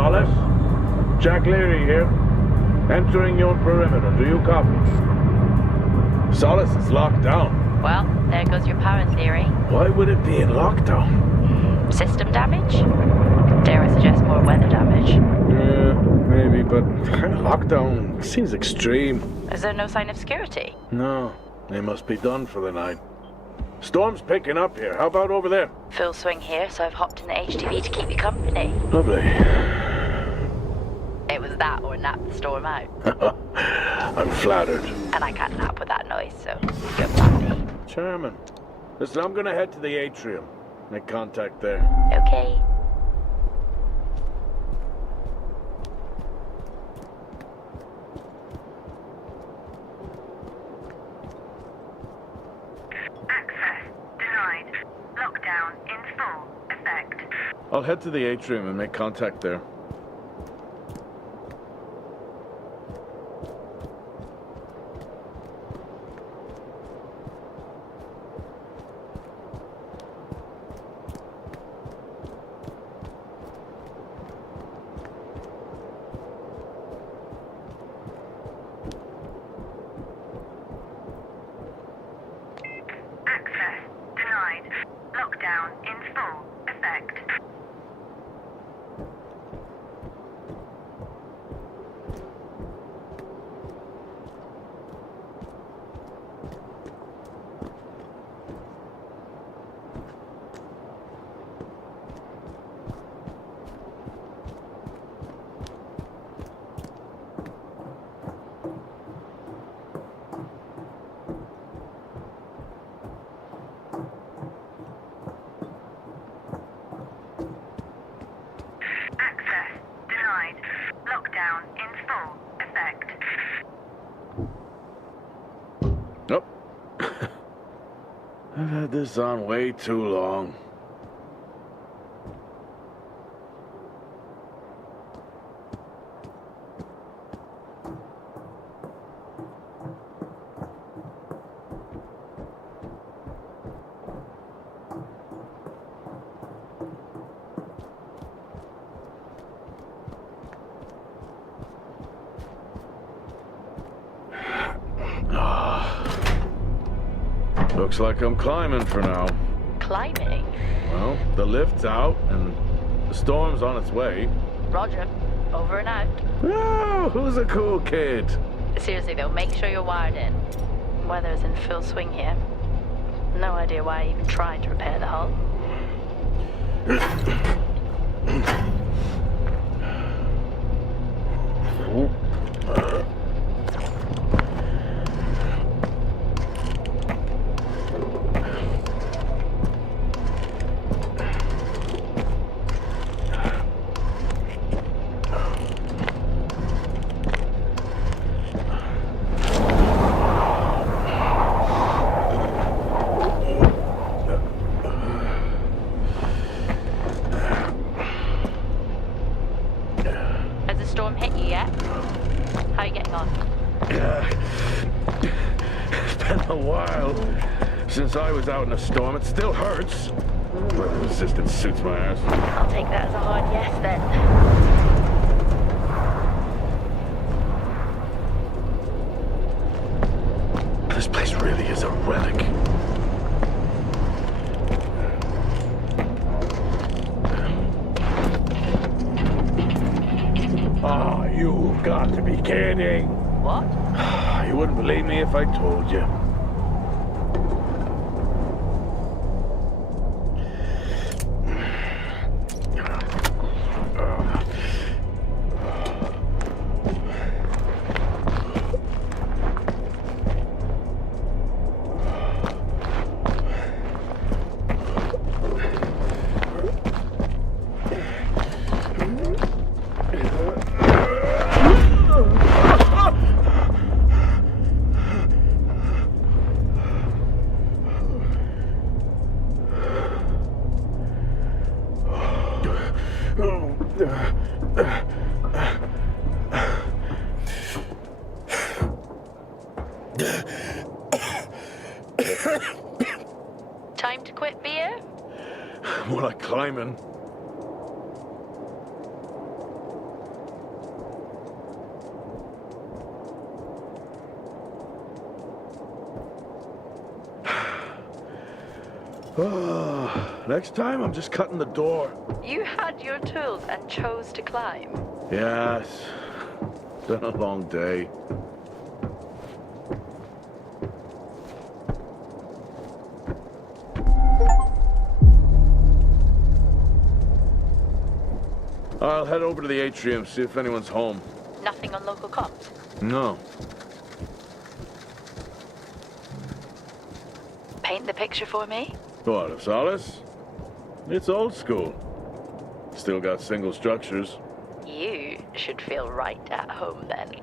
Solace? Jack Leary here. Entering your perimeter. Do you copy? Solace is locked down. Well, there goes your power theory. Why would it be in lockdown? System damage? Dare I suggest more weather damage? Yeah, maybe, but lockdown seems extreme. Is there no sign of security? No, they must be done for the night. Storm's picking up here. How about over there? Full swing here, so I've hopped in the HTV to keep you company. Lovely. It was that or nap the storm out. I'm flattered. And I can't nap with that noise, so good plan me. Charming. Listen, I'm gonna head to the atrium. Make contact there. Okay. Access denied. Lockdown in full effect. I'll head to the atrium and make contact there. Access denied. Lockdown in full effect. Access denied. Lockdown in full effect. Oh. I've had this on way too long. Looks like I'm climbing for now. Climbing? Well, the lift's out and the storm's on its way. Roger. Over and out. Oh, who's a cool kid? Seriously though, make sure you're wired in. Weather's in full swing here. No idea why I even tried to repair the hull. Has the storm hit you yet? How are you getting on? It's been a while since I was out in a storm. It still hurts. Weather resistance suits my ass. I'll take that as a hard yes then. This place really is a relic. Ah, you've got to be kidding. What? You wouldn't believe me if I told you. Time to quit beer? More like climbing. Next time, I'm just cutting the door. You had your tools and chose to climb. Yes. It's been a long day. I'll head over to the atrium, see if anyone's home. Nothing on local comms. No. Paint the picture for me? What, of Solace? It's old school. Still got single structures. You should feel right at home then.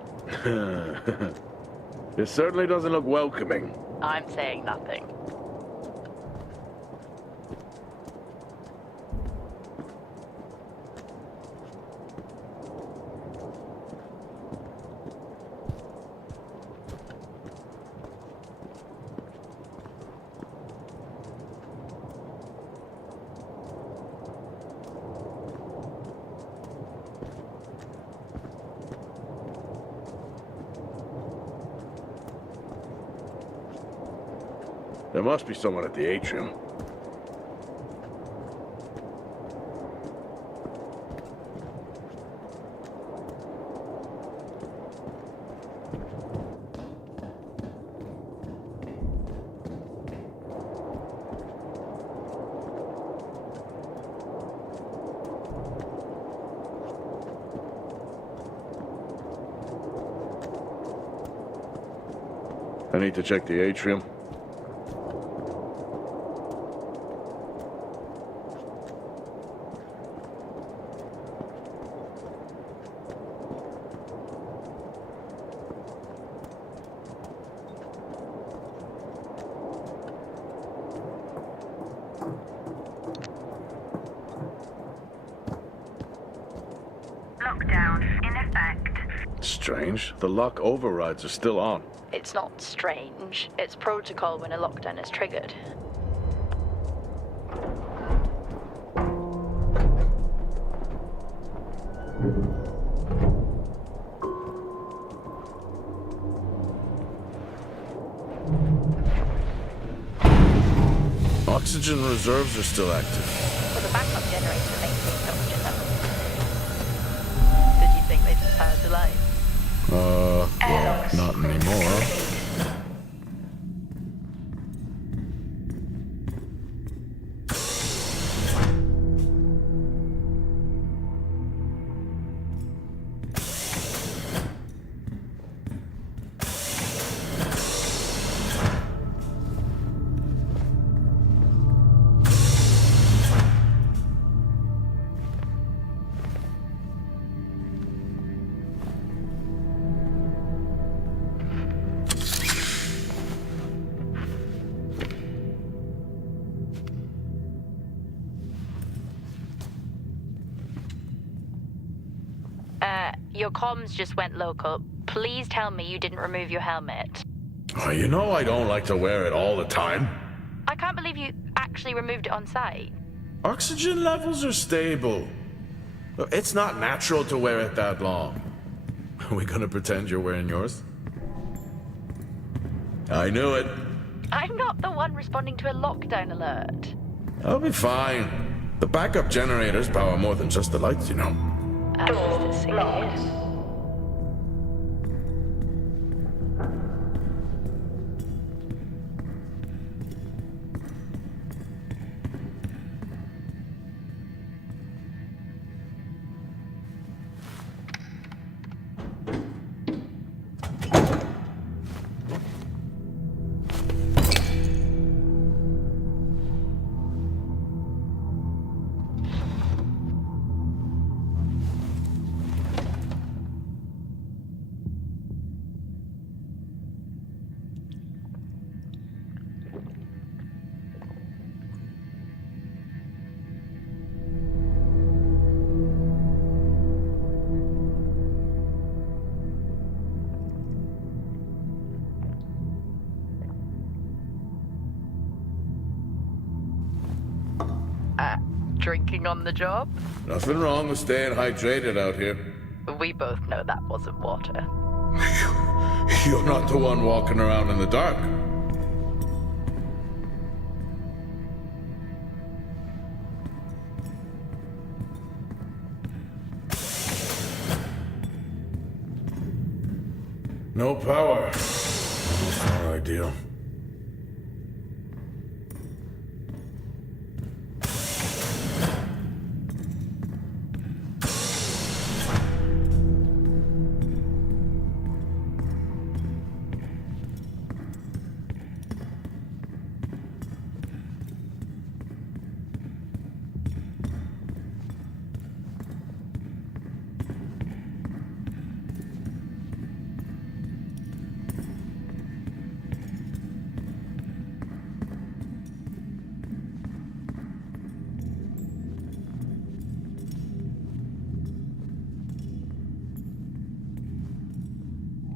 It certainly doesn't look welcoming. I'm saying nothing. There must be someone at the atrium. I need to check the atrium. Lockdown in effect. Strange. The lock overrides are still on. It's not strange. It's protocol when a lockdown is triggered. Oxygen reserves are still active. Well, the backup generator maintains oxygen levels. Did you think they'd just power to life? Well, not anymore. Your comms just went local. Please tell me you didn't remove your helmet. Oh, you know I don't like to wear it all the time. I can't believe you actually removed it on site. Oxygen levels are stable. It's not natural to wear it that long. Are we gonna pretend you're wearing yours? I knew it. I'm not the one responding to a lockdown alert. I'll be fine. The backup generators power more than just the lights, you know. At least it's safe. Drinking on the job? Nothing wrong with staying hydrated out here. We both know that wasn't water. You're not the one walking around in the dark. No power. That's not ideal.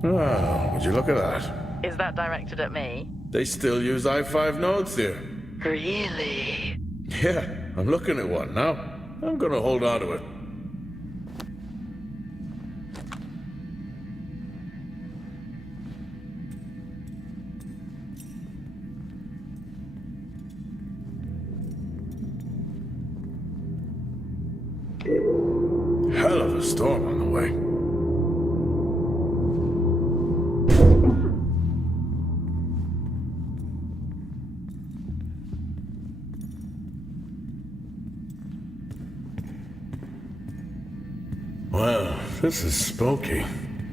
Oh, would you look at that? Is that directed at me? They still use i5 nodes here. Really? Yeah, I'm looking at one now. I'm gonna hold on to it. Hell of a storm on the way. Well, this is spooky.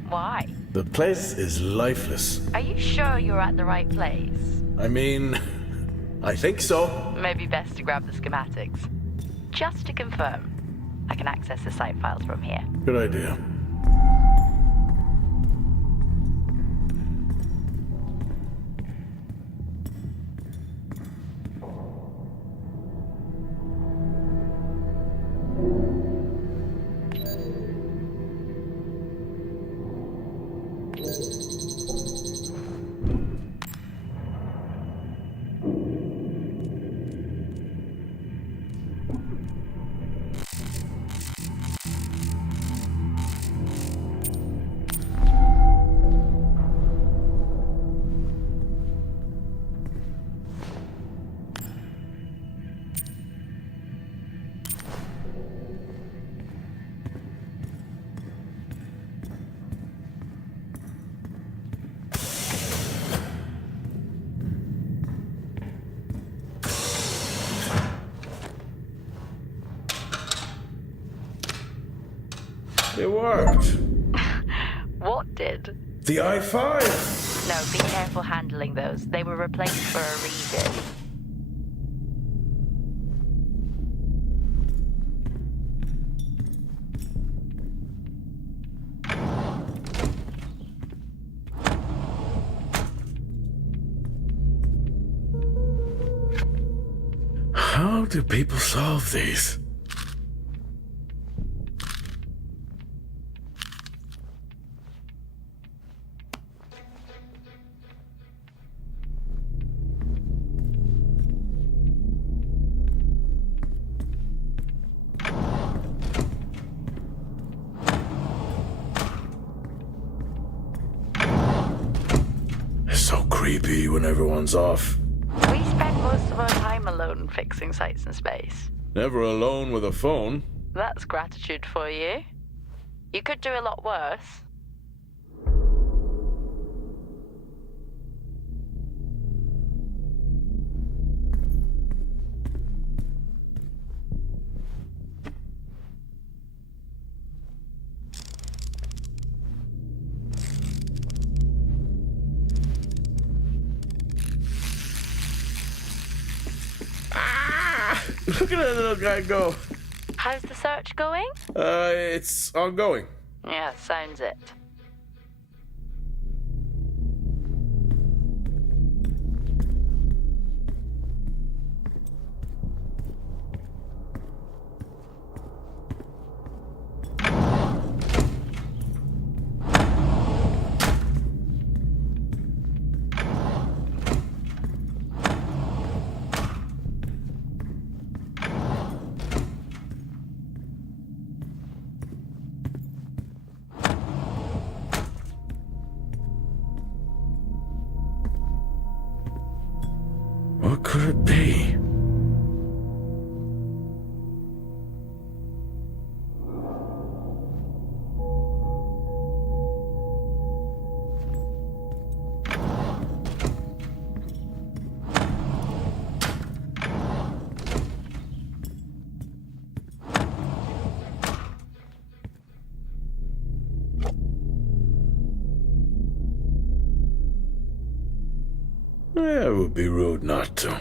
Why? The place is lifeless. Are you sure you're at the right place? I mean, I think so. Maybe best to grab the schematics. Just to confirm, I can access the site files from here. Good idea. It worked. What did? The i5. No, be careful handling those. They were replaced for a reason. How do people solve these? It's so creepy when everyone's off. We spend most of our time alone fixing sites in space. Never alone with a phone. That's gratitude for you. You could do a lot worse. Look at that little guy go. How's the search going? It's ongoing. Yeah, sounds it. What could it be? It would be rude not to.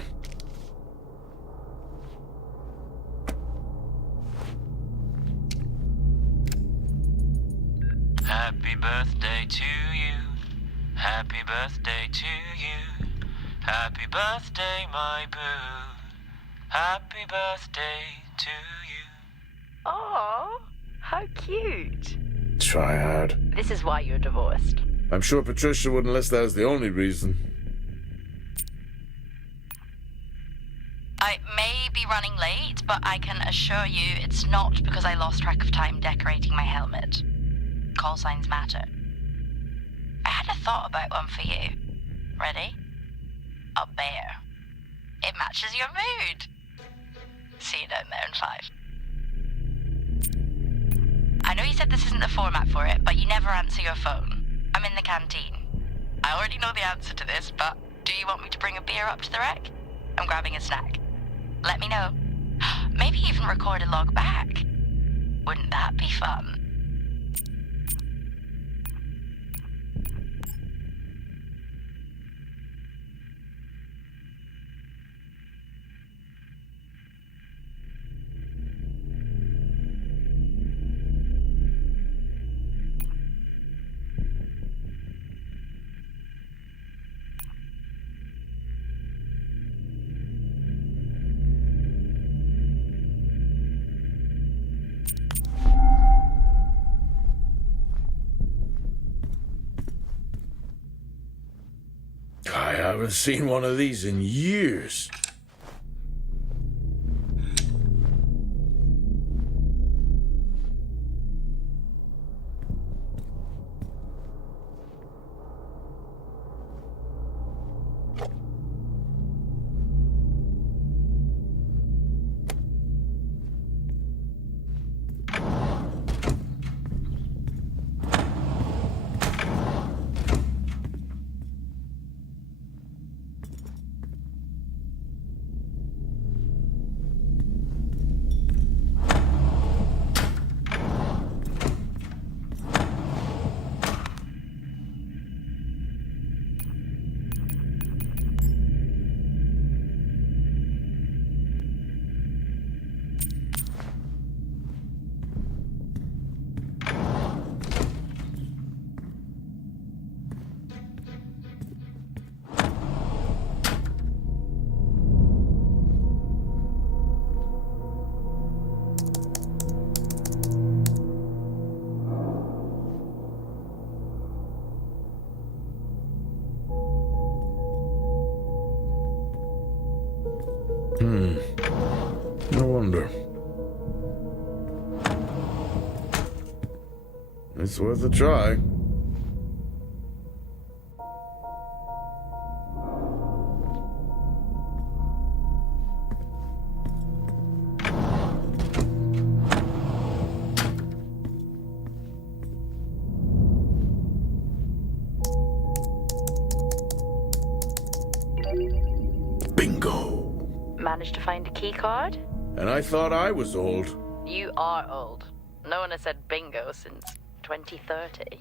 Happy birthday to you. Happy birthday to you. Happy birthday, my boo. Happy birthday to you. Oh, how cute. Try hard. This is why you're divorced. I'm sure Patricia wouldn't list that as the only reason. I may be running late, but I can assure you it's not because I lost track of time decorating my helmet. Call signs matter. I had a thought about one for you. Ready? A bear. It matches your mood. See you down there in 5. I know you said this isn't the format for it, but you never answer your phone. I'm in the canteen. I already know the answer to this, but do you want me to bring a beer up to the wreck? I'm grabbing a snack. Let me know. Maybe even record a log back. Wouldn't that be fun? I haven't seen one of these in years. No wonder. It's worth a try. Bingo. Managed to find a key card? And I thought I was old. You are old. No one has said bingo since 2030.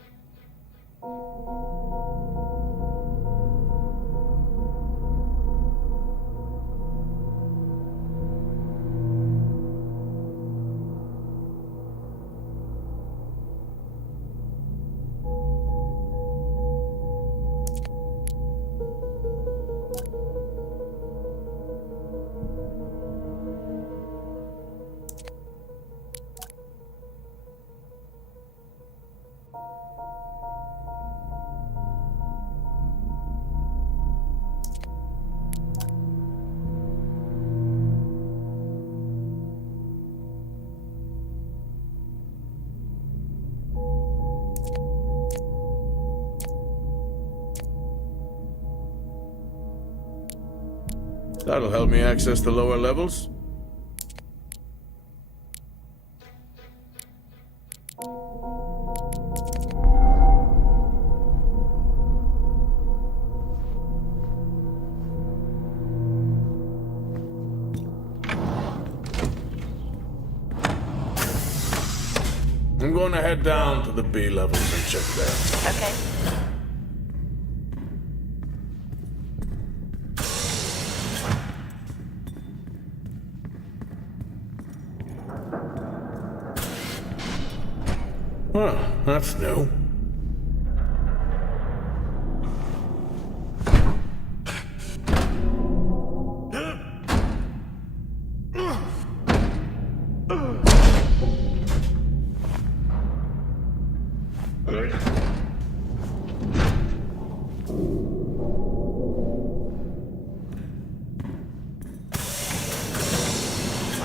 That'll help me access the lower levels. I'm going to head down to the B levels and check there. Okay. that's new.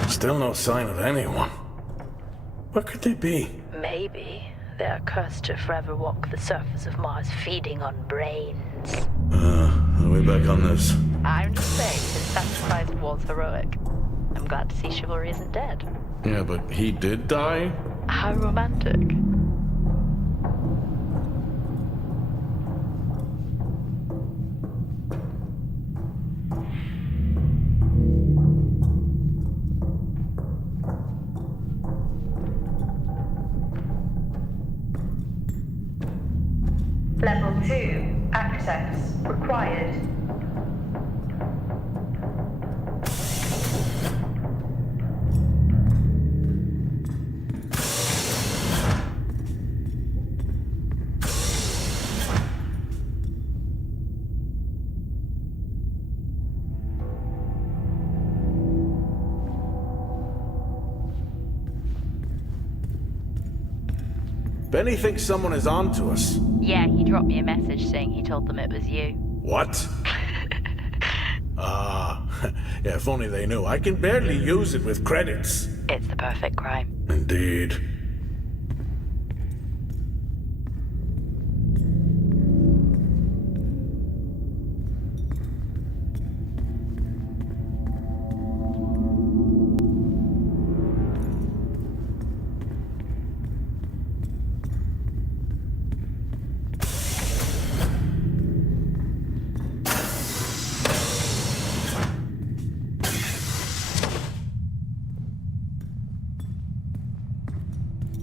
Still no sign of anyone. Where could they be? Maybe they're cursed to forever walk the surface of Mars feeding on brains. Are we back on this? I'm just saying his sacrifice was heroic. I'm glad to see chivalry isn't dead. Yeah, but he did die? How romantic. Level 2. Access required. Benny thinks someone is on to us. Yeah, he dropped me a message saying he told them it was you. What? Yeah, if only they knew. I can barely use it with credits. It's the perfect crime. Indeed.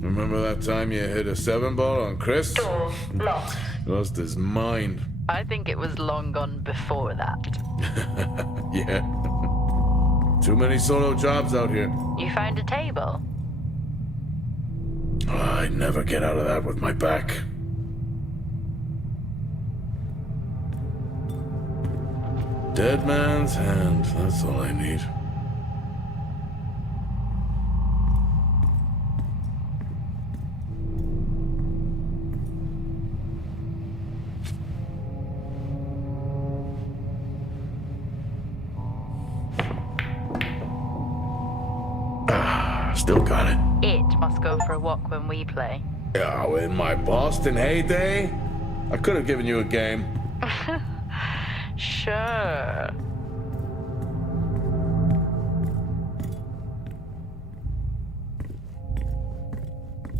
Remember that time you hit a 7-ball on Chris? Doors locked. Lost his mind. I think it was long gone before that. Yeah. Too many solo jobs out here. You found a table? Oh, I'd never get out of that with my back. Dead man's hand, that's all I need. Still got it. It must go for a walk when we play. Oh, in my Boston heyday, I could have given you a game. Sure.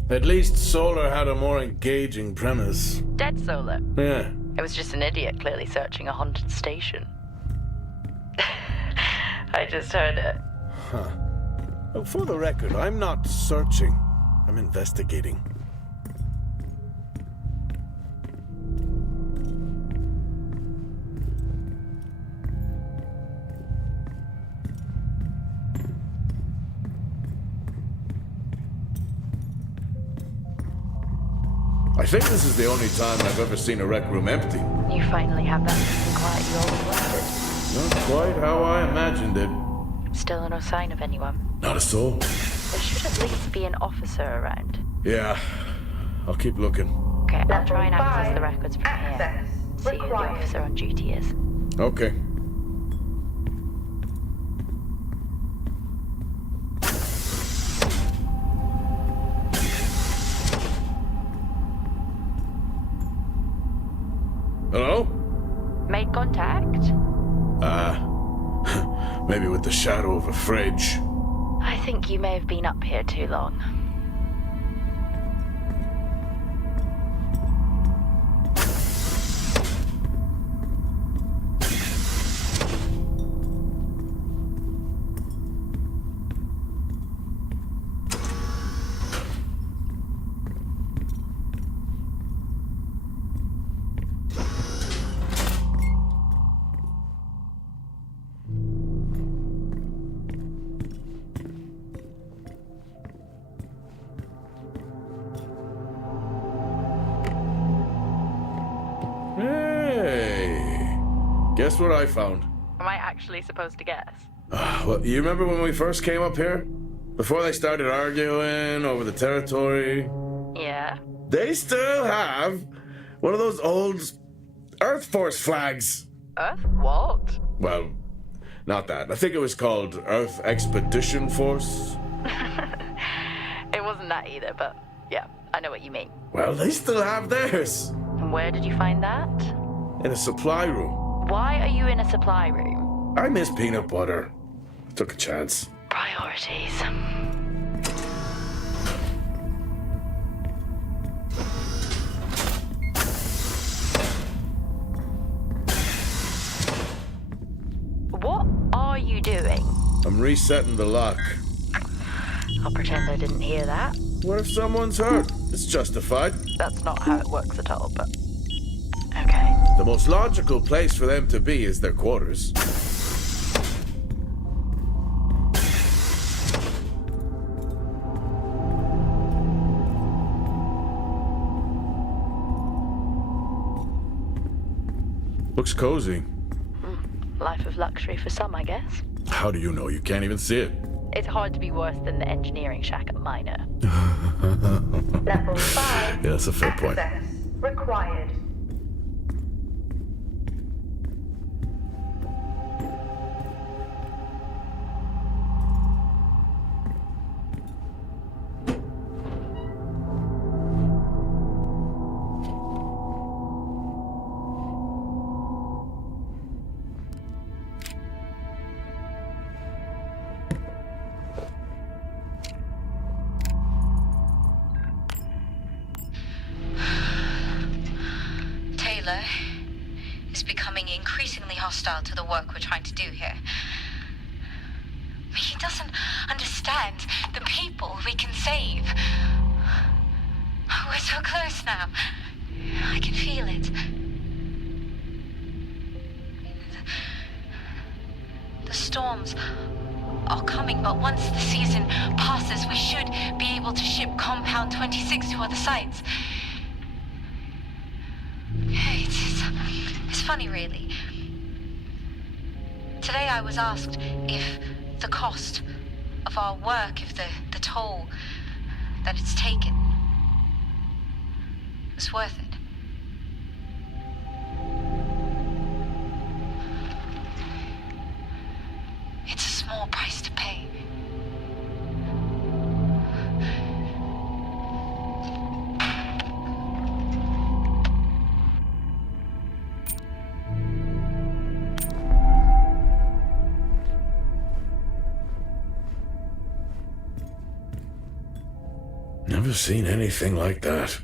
At least Solar had a more engaging premise. Dead Solar. Yeah. It was just an idiot clearly searching a haunted station. I just heard it. Well, for the record, I'm not searching. I'm investigating. I think this is the only time I've ever seen a rec room empty. You finally have that peace and quiet you always wanted. Not quite how I imagined it. Still no sign of anyone. Not a soul. There should at least be an officer around. Yeah, I'll keep looking. Okay, I'll try and access the records from here. Access See who the required. officer on duty is. Okay. Hello? Made contact? Maybe with the shadow of a fridge. I think you may have been up here too long. Guess what I found? Am I actually supposed to guess? Well, you remember when we first came up here? Before they started arguing over the territory? Yeah. They still have one of those old Earth Force flags. Earth what? Well, not that. I think it was called Earth Expedition Force. It wasn't that either, but yeah, I know what you mean. Well, they still have theirs. And where did you find that? In a supply room. Why are you in a supply room? I miss peanut butter. I took a chance. Priorities. What are you doing? I'm resetting the lock. I'll pretend I didn't hear that. What if someone's hurt? It's justified. That's not how it works at all, but... Okay. The most logical place for them to be is their quarters. Looks cozy. Life of luxury for some, I guess. How do you know? You can't even see it. It's hard to be worse than the engineering shack at Minor. Level 5. Yeah, that's a fair point. Access required. Taylor is becoming increasingly hostile to the work we're trying to do here. He doesn't understand the people we can save. We're so close now. I can feel it. The storms are coming, but once the season passes, we should be able to ship Compound 26 to other sites. It's funny, really. Today I was asked if the cost of our work, if the toll that it's taken was worth it. It's a small price to pay. Never seen anything like that.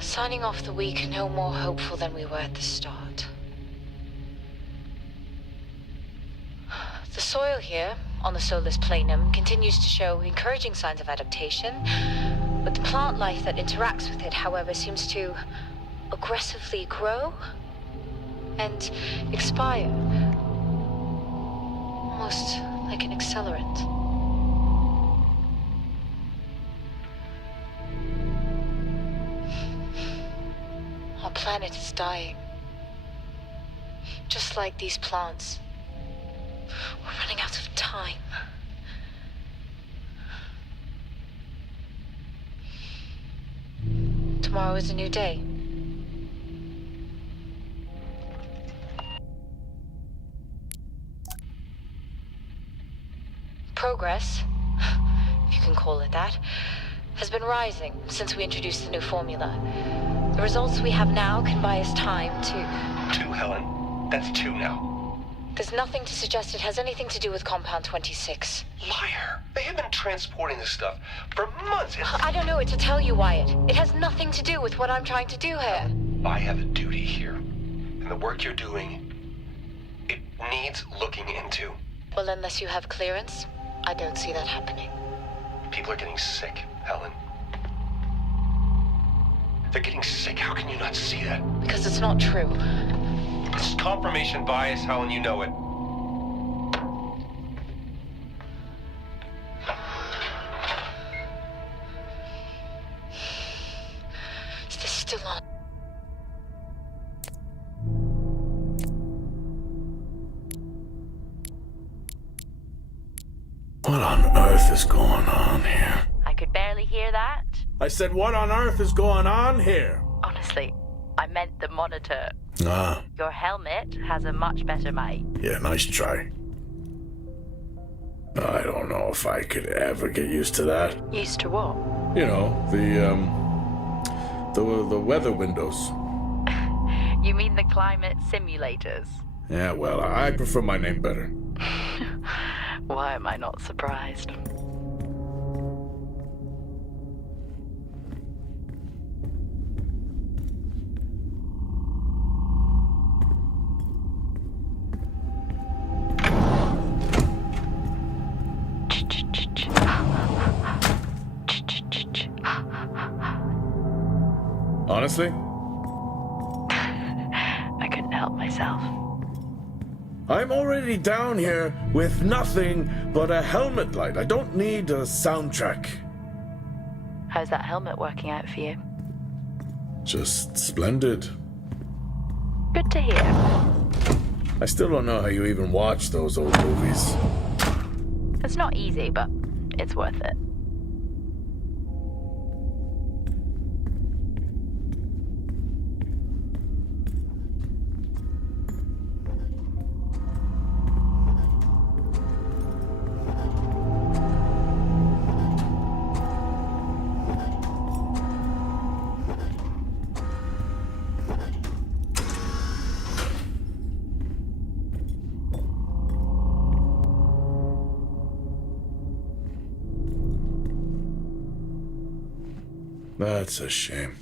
Signing off the week no more hopeful than we were at the start. soil here, on the Solus Planum, continues to show encouraging signs of adaptation, but the plant life that interacts with it, however, seems to aggressively grow and expire. Almost like an accelerant. Our planet is dying. Just like these plants. We're running out of time. Tomorrow is a new day. Progress, if you can call it that, has been rising since we introduced the new formula. The results we have now can buy us time to... 2, Helen. That's 2 now. There's nothing to suggest it has anything to do with Compound 26. Liar. They have been transporting this stuff for months. I don't know what to tell you, Wyatt. It has nothing to do with what I'm trying to do here. I have a duty here. And the work you're doing, it needs looking into. Well, unless you have clearance, I don't see that happening. People are getting sick, Helen. They're getting sick. How can you not see that? Because it's not true. It's confirmation bias, Helen. You know it. Is this still on? What on earth is going on here? I could barely hear that. I said, what on earth is going on here? Honestly, I meant the monitor. Ah, Your helmet has a much better mic. yeah, nice try. I don't know if I could ever get used to that. Used to what? You know, the weather windows. You mean the climate simulators? Yeah, well, I prefer my name better. Why am I not surprised? Honestly? I couldn't help myself. I'm already down here with nothing but a helmet light. I don't need a soundtrack. How's that helmet working out for you? Just splendid. Good to hear. I still don't know how you even watch those old movies. It's not easy, but it's worth it. That's a shame.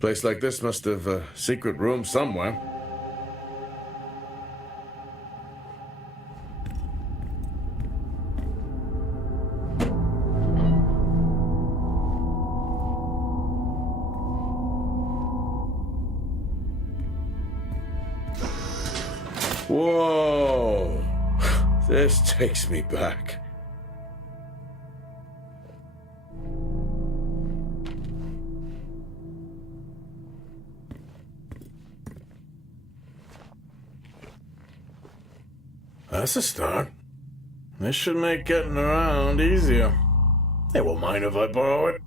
Place like this must have a secret room somewhere. Whoa! This takes me back. That's a start. This should make getting around easier. They won't mind if I borrow it.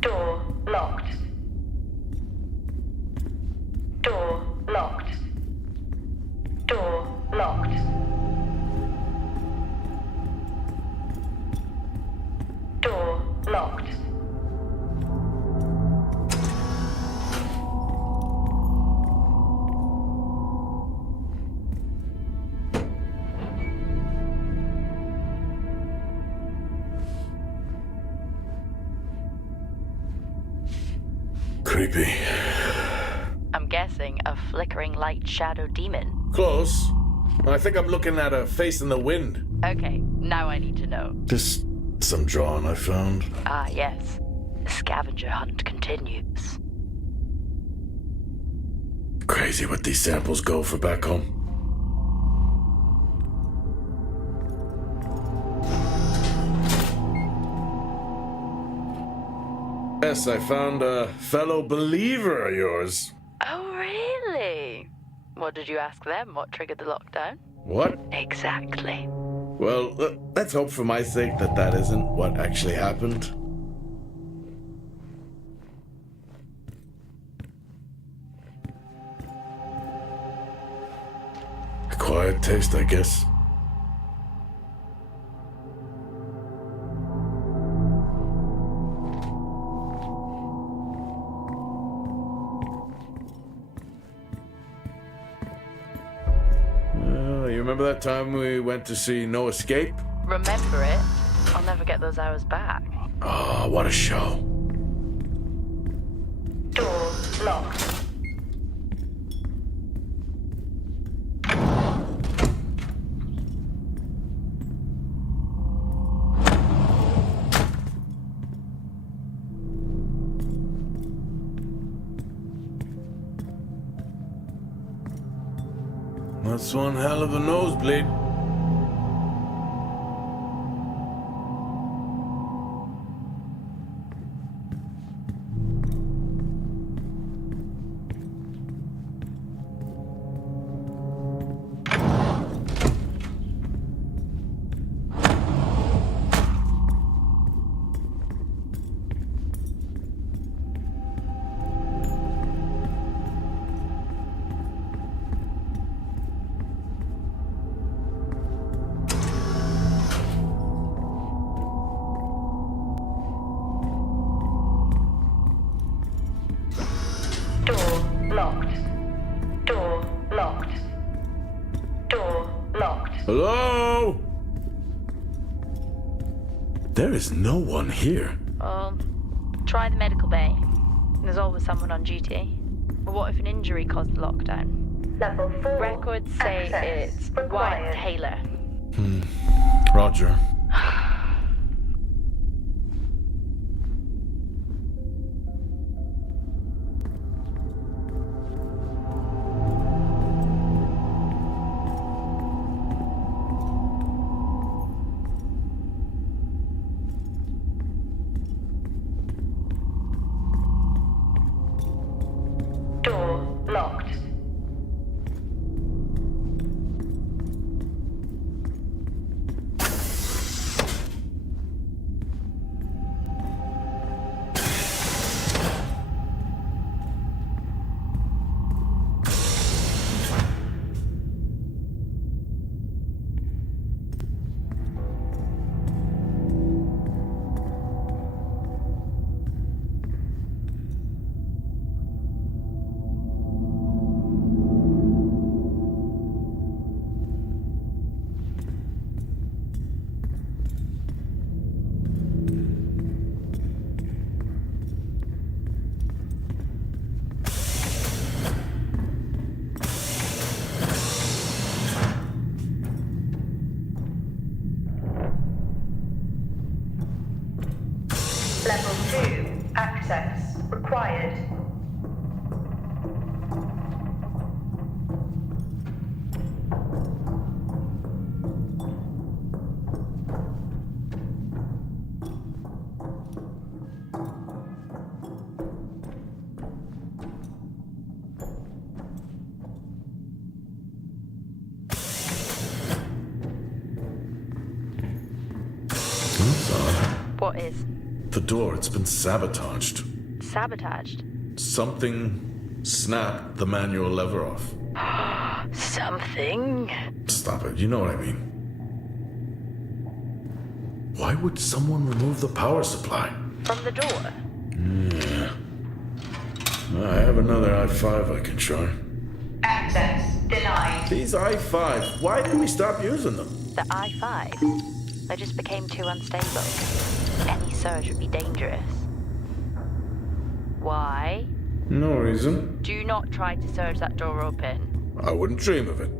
Door locked. Door locked. creepy. I'm guessing a flickering light shadow demon. Close. I think I'm looking at a face in the wind. Okay, now I need to know. Just some drawing I found. Ah, yes. The scavenger hunt continues. Crazy what these samples go for back home. Yes, I found a fellow believer of yours. Oh, really? What did you ask them? What triggered the lockdown? What? Exactly. Well, let's hope for my sake that that isn't what actually happened. Acquired taste, I guess. You remember that time we went to see No Escape? Remember it? I'll never get those hours back. Oh, what a show. Door locked. That's one hell of a nosebleed. Hello? There is no one here. Try the medical bay. There's always someone on duty. But what if an injury caused the lockdown? Level 4. Records say access it's required. Wyatt Taylor. Roger. Door locked. Level 2. Access required. That's odd. What is? The door, it's been sabotaged. Sabotaged? Something snapped the manual lever off. Something? Stop it, you know what I mean. Why would someone remove the power supply? From the door? I have another i5 I can try. Access denied. These i5s, why did we stop using them? The I-5. They just became too unstable. Any surge would be dangerous. Why? No reason. Do not try to surge that door open. I wouldn't dream of it.